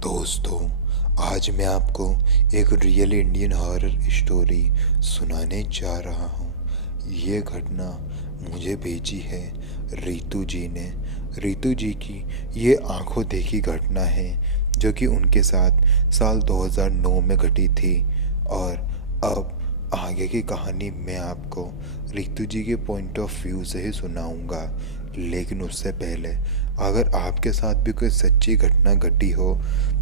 दोस्तों, आज मैं आपको एक रियल इंडियन हॉरर स्टोरी सुनाने जा रहा हूँ। ये घटना मुझे भेजी है रितु जी ने। रितु जी की ये आंखों देखी घटना है जो कि उनके साथ साल 2009 में घटी थी। और अब आगे की कहानी मैं आपको रितु जी के पॉइंट ऑफ व्यू से ही सुनाऊंगा। लेकिन उससे पहले अगर आपके साथ भी कोई सच्ची घटना घटी हो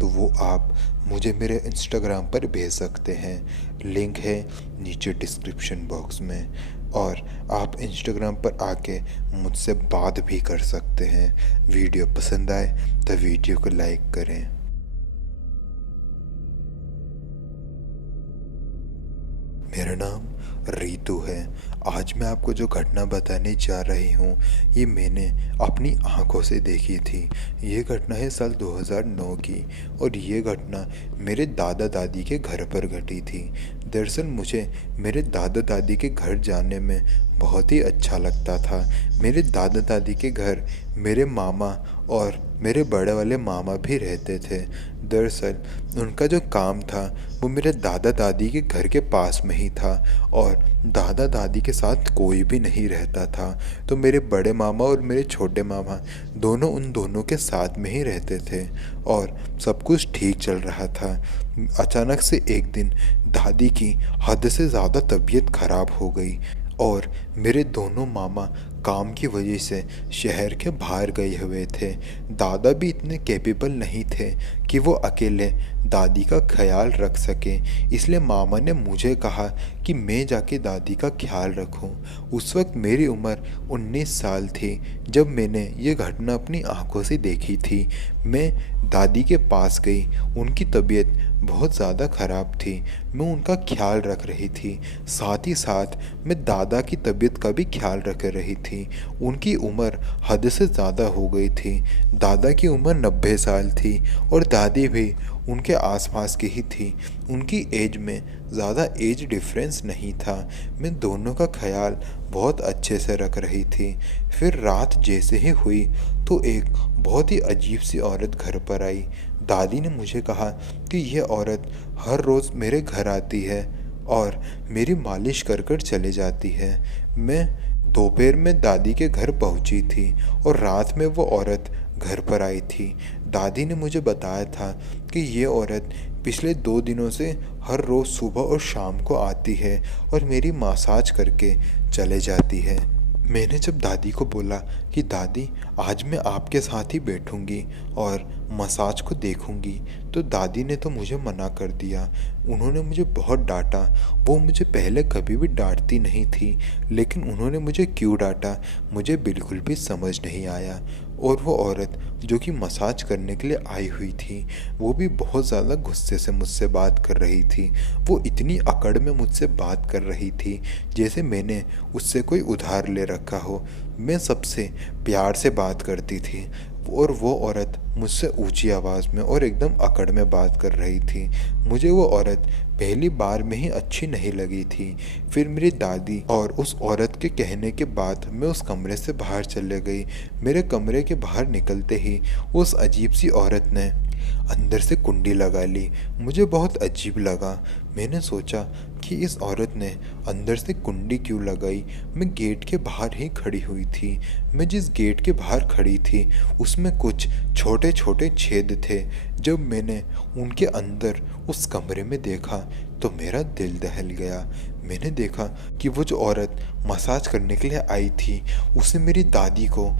तो वो आप मुझे मेरे इंस्टाग्राम पर भेज सकते हैं। लिंक है नीचे डिस्क्रिप्शन बॉक्स में। और आप इंस्टाग्राम पर आके मुझसे बात भी कर सकते हैं। वीडियो पसंद आए तो वीडियो को लाइक करें। मेरा नाम रितु है। आज मैं आपको जो घटना बताने जा रही हूँ ये मैंने अपनी आंखों से देखी थी। ये घटना है साल 2009 की और ये घटना मेरे दादा दादी के घर पर घटी थी। दरअसल मुझे मेरे दादा दादी के घर जाने में बहुत ही अच्छा लगता था। मेरे दादा दादी के घर मेरे मामा और मेरे बड़े वाले मामा भी रहते थे। दरअसल उनका जो काम था वो मेरे दादा दादी के घर के पास में ही था और दादा दादी के साथ कोई भी नहीं रहता था। तो मेरे बड़े मामा और मेरे छोटे मामा दोनों उन दोनों के साथ में ही रहते थे और सब कुछ ठीक चल रहा था। अचानक से एक दिन दादी की हद से ज़्यादा तबीयत खराब हो गई और मेरे दोनों मामा काम की वजह से शहर के बाहर गए हुए थे। दादा भी इतने कैपेबल नहीं थे कि वो अकेले दादी का ख्याल रख सके। इसलिए मामा ने मुझे कहा कि मैं जाके दादी का ख्याल रखूं। उस वक्त मेरी उम्र 19 साल थी जब मैंने ये घटना अपनी आंखों से देखी थी। मैं दादी के पास गई। उनकी तबीयत बहुत ज़्यादा ख़राब थी। मैं उनका ख्याल रख रही थी, साथ ही साथ मैं दादा की तबीयत का भी ख्याल रख रही थी। उनकी उम्र हद से ज़्यादा हो गई थी। दादा की उम्र 90 साल थी और दादी भी उनके आसपास की ही थी। उनकी एज में ज़्यादा एज डिफरेंस नहीं था। मैं दोनों का ख्याल बहुत अच्छे से रख रही थी। फिर रात जैसे ही हुई तो एक बहुत ही अजीब सी औरत घर पर आई। दादी ने मुझे कहा कि यह औरत हर रोज़ मेरे घर आती है और मेरी मालिश कर कर चले जाती है। मैं दोपहर में दादी के घर पहुंची थी और रात में वो औरत घर पर आई थी। दादी ने मुझे बताया था कि ये औरत पिछले 2 दिनों से हर रोज़ सुबह और शाम को आती है और मेरी मसाज करके चले जाती है। मैंने जब दादी को बोला कि दादी आज मैं आपके साथ ही बैठूंगी और मसाज को देखूंगी, तो दादी ने तो मुझे मना कर दिया। उन्होंने मुझे बहुत डांटा। वो मुझे पहले कभी भी डांटती नहीं थी, लेकिन उन्होंने मुझे क्यों डांटा मुझे बिल्कुल भी समझ नहीं आया। और वो औरत जो कि मसाज करने के लिए आई हुई थी वो भी बहुत ज़्यादा गुस्से से मुझसे बात कर रही थी। वो इतनी अकड़ में मुझसे बात कर रही थी जैसे मैंने उससे कोई उधार ले रखा हो। मैं सबसे प्यार से बात करती थी और वो औरत मुझसे ऊंची आवाज़ में और एकदम अकड़ में बात कर रही थी। मुझे वो औरत पहली बार में ही अच्छी नहीं लगी थी। फिर मेरी दादी और उस औरत के कहने के बाद मैं उस कमरे से बाहर चले गई। मेरे कमरे के बाहर निकलते ही उस अजीब सी औरत ने अंदर से कुंडी लगा ली। मुझे बहुत अजीब लगा। मैंने सोचा कि इस औरत ने अंदर से कुंडी क्यों लगाई। मैं गेट के बाहर ही खड़ी हुई थी। मैं जिस गेट के बाहर खड़ी थी उसमें कुछ छोटे छोटे छेद थे। जब मैंने उनके अंदर उस कमरे में देखा तो मेरा दिल दहल गया। मैंने देखा कि वो जो औरत मसाज करने के लिए आई थी उसने मेरी दादी को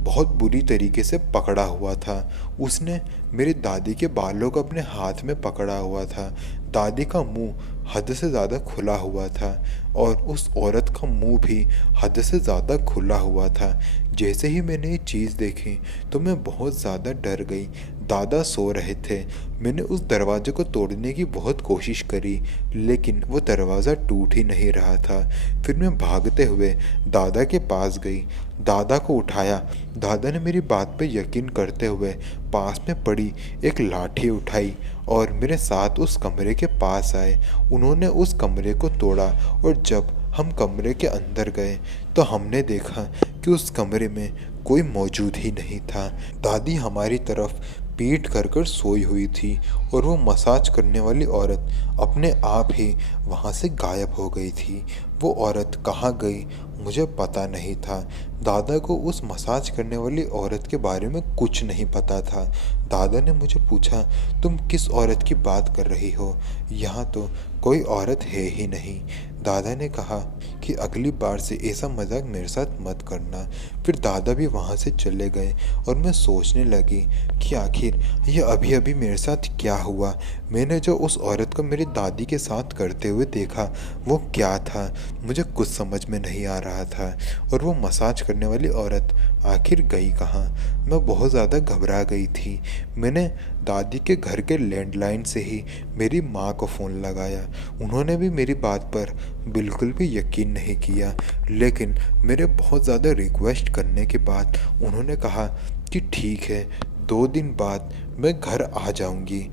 बहुत बुरी तरीके से पकड़ा हुआ था। उसने मेरी दादी के बालों को अपने हाथ में पकड़ा हुआ था। दादी का मुंह हद से ज़्यादा खुला हुआ था और उस औरत का मुंह भी हद से ज़्यादा खुला हुआ था। जैसे ही मैंने ये चीज़ देखी तो मैं बहुत ज़्यादा डर गई। दादा सो रहे थे। मैंने उस दरवाजे को तोड़ने की बहुत कोशिश करी लेकिन वो दरवाज़ा टूट ही नहीं रहा था। फिर मैं भागते हुए दादा के पास गई, दादा को उठाया। दादा ने मेरी बात पे यकीन करते हुए पास में पड़ी एक लाठी उठाई और मेरे साथ उस कमरे के पास आए। उन्होंने उस कमरे को तोड़ा और जब हम कमरे के अंदर गए तो हमने देखा कि उस कमरे में कोई मौजूद ही नहीं था। दादी हमारी तरफ पीठ कर कर सोई हुई थी और वो मसाज करने वाली औरत अपने आप ही वहाँ से गायब हो गई थी। वो औरत कहाँ गई मुझे पता नहीं था। दादा को उस मसाज करने वाली औरत के बारे में कुछ नहीं पता था। दादा ने मुझे पूछा, तुम किस औरत की बात कर रही हो? यहाँ तो कोई औरत है ही नहीं। दादा ने कहा कि अगली बार से ऐसा मजाक मेरे साथ मत करना। फिर दादा भी वहाँ से चले गए और मैं सोचने लगी कि आखिर ये अभी अभी मेरे साथ क्या हुआ। मैंने जो उस औरत को मेरी दादी के साथ करते हुए देखा वो क्या था, मुझे कुछ समझ में नहीं आ रहा था। और वो मसाज करने वाली औरत आखिर गई कहाँ? मैं बहुत ज़्यादा घबरा गई थी। मैंने दादी के घर के लैंडलाइन से ही मेरी माँ को फ़ोन लगाया। उन्होंने भी मेरी बात पर बिल्कुल भी यकीन नहीं किया, लेकिन मेरे बहुत ज़्यादा रिक्वेस्ट करने के बाद उन्होंने कहा कि ठीक है, 2 दिन बाद मैं घर आ जाऊंगी।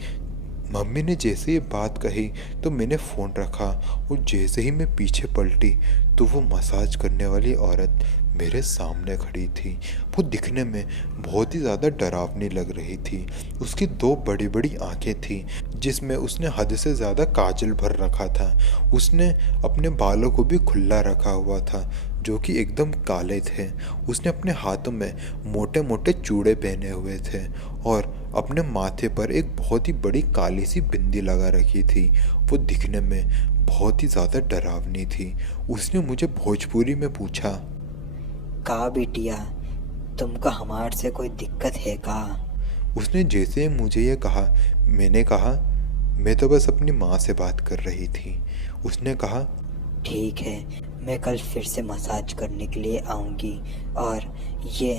मम्मी ने जैसे ये बात कही तो मैंने फ़ोन रखा और जैसे ही मैं पीछे पलटी तो वो मसाज करने वाली औरत मेरे सामने खड़ी थी। वो दिखने में बहुत ही ज़्यादा डरावनी लग रही थी। उसकी 2 बड़ी बड़ी आंखें थी जिसमें उसने हद से ज़्यादा काजल भर रखा था। उसने अपने बालों को भी खुला रखा हुआ था जो कि एकदम काले थे। उसने अपने हाथों में मोटे मोटे चूड़े पहने हुए थे और अपने माथे पर एक बहुत ही बड़ी काली सी बिंदी लगा रखी थी। वो दिखने में बहुत ही ज़्यादा डरावनी थी। उसने मुझे भोजपुरी में पूछा, का बिटिया, तुमको हमार से कोई दिक्कत है का? उसने जैसे मुझे ये कहा मैंने कहा मैं तो बस अपनी माँ से बात कर रही थी। उसने कहा, ठीक है, मैं कल फिर से मसाज करने के लिए आऊँगी और ये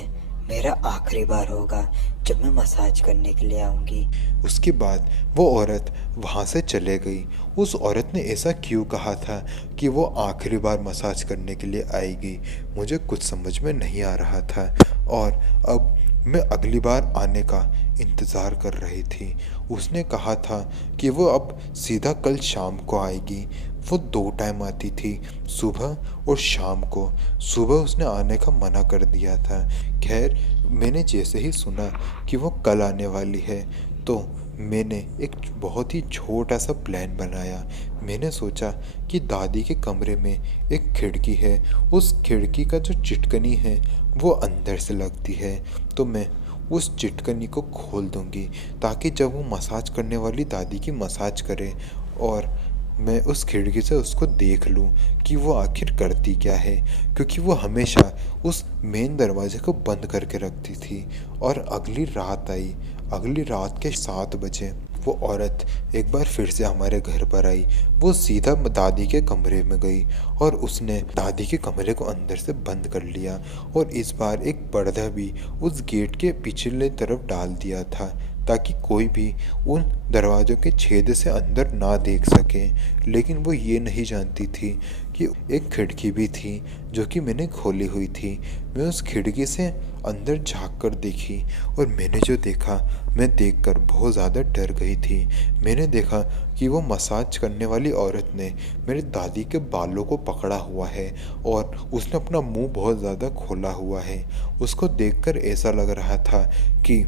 मेरा आखिरी बार होगा जब मैं मसाज करने के लिए आऊँगी। उसके बाद वो औरत वहाँ से चले गई। उस औरत ने ऐसा क्यों कहा था कि वो आखिरी बार मसाज करने के लिए आएगी, मुझे कुछ समझ में नहीं आ रहा था और अब मैं अगली बार आने का इंतज़ार कर रही थी। उसने कहा था कि वो अब सीधा कल शाम को आएगी। वो 2 टाइम आती थी, सुबह और शाम को। सुबह उसने आने का मना कर दिया था। खैर, मैंने जैसे ही सुना कि वो कल आने वाली है तो मैंने एक बहुत ही छोटा सा प्लान बनाया। मैंने सोचा कि दादी के कमरे में एक खिड़की है, उस खिड़की का जो चिटकनी है वो अंदर से लगती है, तो मैं उस चिटकनी को खोल दूंगी ताकि जब वो मसाज करने वाली दादी की मसाज करे और मैं उस खिड़की से उसको देख लूं कि वो आखिर करती क्या है, क्योंकि वो हमेशा उस मेन दरवाजे को बंद करके रखती थी। और अगली रात आई। अगली रात के 7 बजे वो औरत एक बार फिर से हमारे घर पर आई। वो सीधा दादी के कमरे में गई और उसने दादी के कमरे को अंदर से बंद कर लिया और इस बार एक पर्दा भी उस गेट के पिछले तरफ डाल दिया था ताकि कोई भी उन दरवाज़ों के छेद से अंदर ना देख सके। लेकिन वो ये नहीं जानती थी कि एक खिड़की भी थी जो कि मैंने खोली हुई थी। मैं उस खिड़की से अंदर झांक कर देखी और मैंने जो देखा, मैं देखकर बहुत ज़्यादा डर गई थी। मैंने देखा कि वो मसाज करने वाली औरत ने मेरी दादी के बालों को पकड़ा हुआ है और उसने अपना मुंह बहुत ज़्यादा खोला हुआ है। उसको देखकर ऐसा लग रहा था कि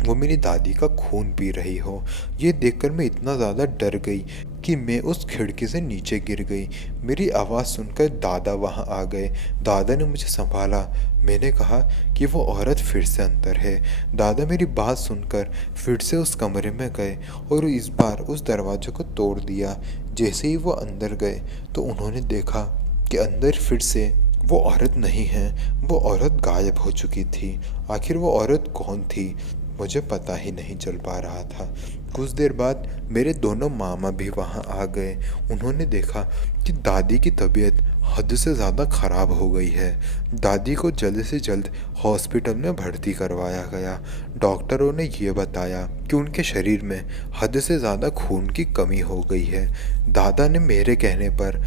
वो मेरी दादी का खून पी रही हो। ये देखकर मैं इतना ज़्यादा डर गई कि मैं उस खिड़की से नीचे गिर गई। मेरी आवाज़ सुनकर दादा वहाँ आ गए। दादा ने मुझे संभाला। मैंने कहा कि वो औरत फिर से अंदर है। दादा मेरी बात सुनकर फिर से उस कमरे में गए और इस बार उस दरवाजे को तोड़ दिया। जैसे ही वो अंदर गए तो उन्होंने देखा कि अंदर फिर से वो औरत नहीं है। वो औरत गायब हो चुकी थी। आखिर वो औरत कौन थी मुझे पता ही नहीं चल पा रहा था। कुछ देर बाद मेरे दोनों मामा भी वहाँ आ गए। उन्होंने देखा कि दादी की तबीयत हद से ज़्यादा ख़राब हो गई है। दादी को जल्द से जल्द हॉस्पिटल में भर्ती करवाया गया। डॉक्टरों ने ये बताया कि उनके शरीर में हद से ज़्यादा खून की कमी हो गई है। दादा ने मेरे कहने पर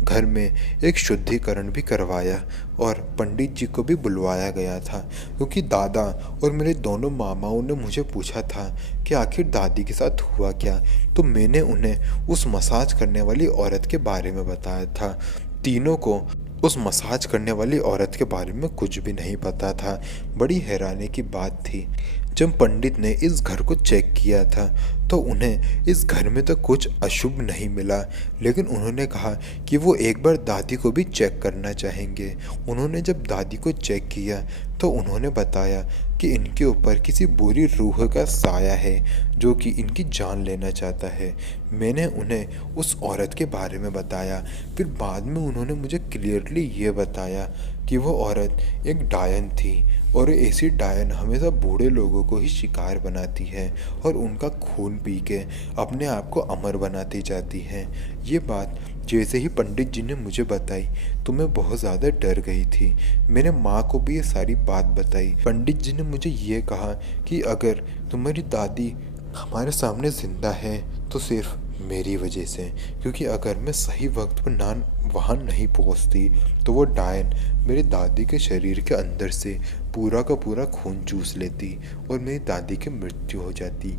घर में एक शुद्धिकरण भी करवाया और पंडित जी को भी बुलवाया गया था, क्योंकि दादा और मेरे दोनों मामाओं ने मुझे पूछा था कि आखिर दादी के साथ हुआ क्या। तो मैंने उन्हें उस मसाज करने वाली औरत के बारे में बताया था। तीनों को उस मसाज करने वाली औरत के बारे में कुछ भी नहीं पता था। बड़ी हैरानी की बात थी। जब पंडित ने इस घर को चेक किया था तो उन्हें इस घर में तो कुछ अशुभ नहीं मिला, लेकिन उन्होंने कहा कि वो एक बार दादी को भी चेक करना चाहेंगे। उन्होंने जब दादी को चेक किया तो उन्होंने बताया कि इनके ऊपर किसी बुरी रूह का साया है जो कि इनकी जान लेना चाहता है। मैंने उन्हें उस औरत के बारे में बताया। फिर बाद में उन्होंने मुझे क्लियरली ये बताया कि वो औरत एक डायन थी और ऐसी डायन हमेशा बूढ़े लोगों को ही शिकार बनाती है और उनका खून पी के अपने आप को अमर बनाती जाती है। ये बात जैसे ही पंडित जी ने मुझे बताई तो मैं बहुत ज़्यादा डर गई थी। मैंने माँ को भी ये सारी बात बताई। पंडित जी ने मुझे ये कहा कि अगर तुम्हारी दादी हमारे सामने ज़िंदा है तो सिर्फ मेरी वजह से, क्योंकि अगर मैं सही वक्त पर वहाँ नहीं पहुँचती तो वो डायन मेरी दादी के शरीर के अंदर से पूरा का पूरा खून चूस लेती और मेरी दादी की मृत्यु हो जाती।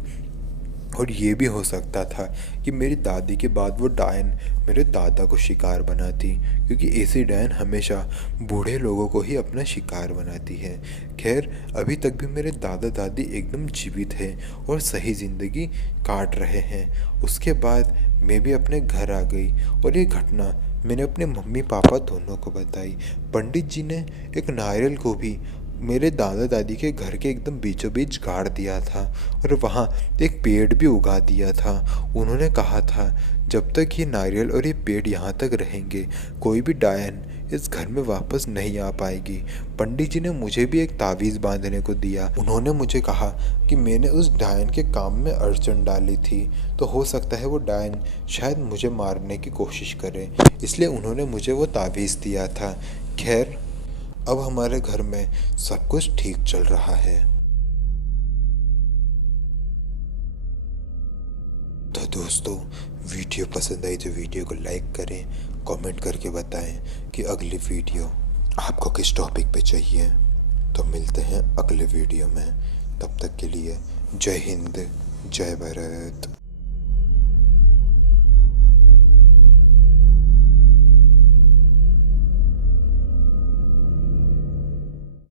और ये भी हो सकता था कि मेरी दादी के बाद वो डायन मेरे दादा को शिकार बनाती, क्योंकि ऐसी डायन हमेशा बूढ़े लोगों को ही अपना शिकार बनाती है। खैर, अभी तक भी मेरे दादा दादी एकदम जीवित हैं और सही ज़िंदगी काट रहे हैं। उसके बाद मैं भी अपने घर आ गई और ये घटना मैंने अपने मम्मी पापा दोनों को बताई। पंडित जी ने एक नारियल को भी मेरे दादा दादी के घर के एकदम बीचों बीच गाड़ दिया था और वहाँ एक पेड़ भी उगा दिया था। उन्होंने कहा था जब तक ये नारियल और ये पेड़ यहाँ तक रहेंगे कोई भी डायन इस घर में वापस नहीं आ पाएगी। पंडित जी ने मुझे भी एक तावीज़ बांधने को दिया। उन्होंने मुझे कहा कि मैंने उस डायन के काम में अड़चन डाली थी तो हो सकता है वो डायन शायद मुझे मारने की कोशिश करे, इसलिए उन्होंने मुझे वो तावीज़ दिया था। खैर, अब हमारे घर में सब कुछ ठीक चल रहा है। तो दोस्तों, वीडियो पसंद आई तो वीडियो को लाइक करें, कमेंट करके बताएं कि अगली वीडियो आपको किस टॉपिक पे चाहिए। तो मिलते हैं अगले वीडियो में, तब तक के लिए जय हिंद, जय भारत।